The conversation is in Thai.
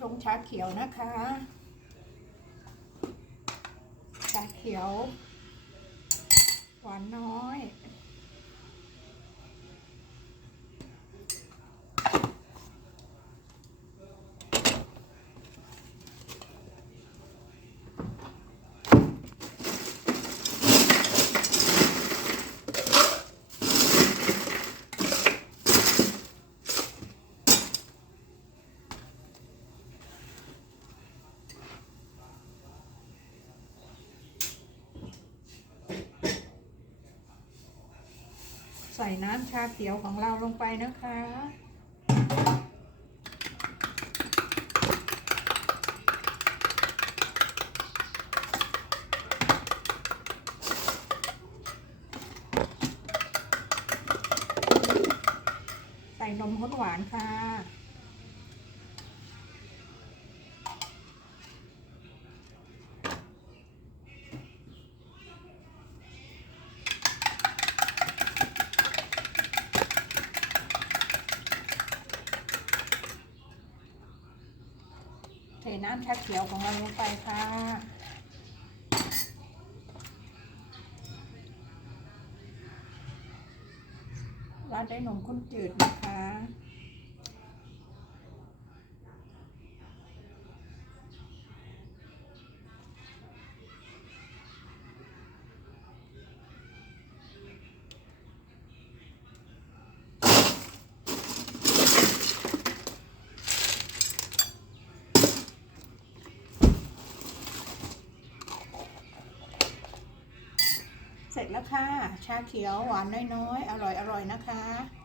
ชงชาเขียวนะคะ ชาเขียว หวานน้อย ใส่น้ำชาเขียวของเราลงไปนะคะ ใส่นมข้นหวานค่ะ เทน้ำชาเขียวของเราลงไปค่ะราดได้นมข้นจืดนะคะ เสร็จแล้วค่ะ ชาเขียวหวานน้อยๆ อร่อยๆนะคะ